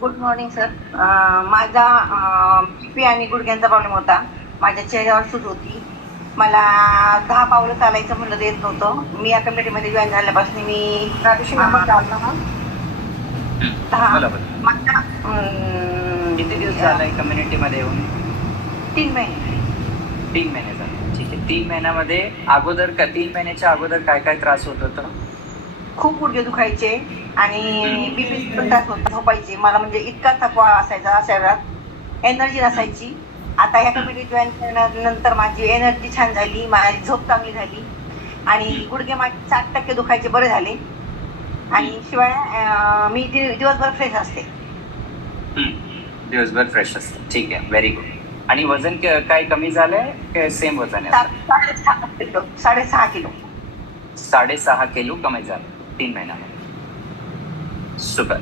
Good morning sir. माझा BP आणि गुडघ्यांचा problem होता. माझ्या चेहऱ्यावर सूज होती. मला 10 पावलं चालायचं म्हणलं येत नव्हतं. मी या कमिटीमध्ये जॉईन झाल्यापासून मी किती दिवस झालाय कम्युनिटीमध्ये येऊन? 3 महिने. 3 महिने झाले. ठीक आहे. 3 महिन्यामध्ये अगोदर 3 महिन्याच्या अगोदर काय काय त्रास होत होता? खूप गुडघे दुखायचे आणि बीपी पण त्रास होता. झोपायचे मला म्हणजे इतका थकवा असायचा शरीरात, एनर्जी नसायची. आता ह्या कमिटी जॉईन केल्यानंतर माझी एनर्जी छान झाली, माझी झोप चांगली झाली आणि गुडघे माझे 60% दुखायचे बरे झाले. आणि शिवाय मी दिवसभर फ्रेश असते. दिवसभर फ्रेश असतं. ठीक आहे, व्हेरी गुड. आणि वजन काय कमी झालंय की सेम वजन आहे? 6.5 किलो. 6.5 किलो कमी झालं 3 महिन्यामध्ये. सुपर.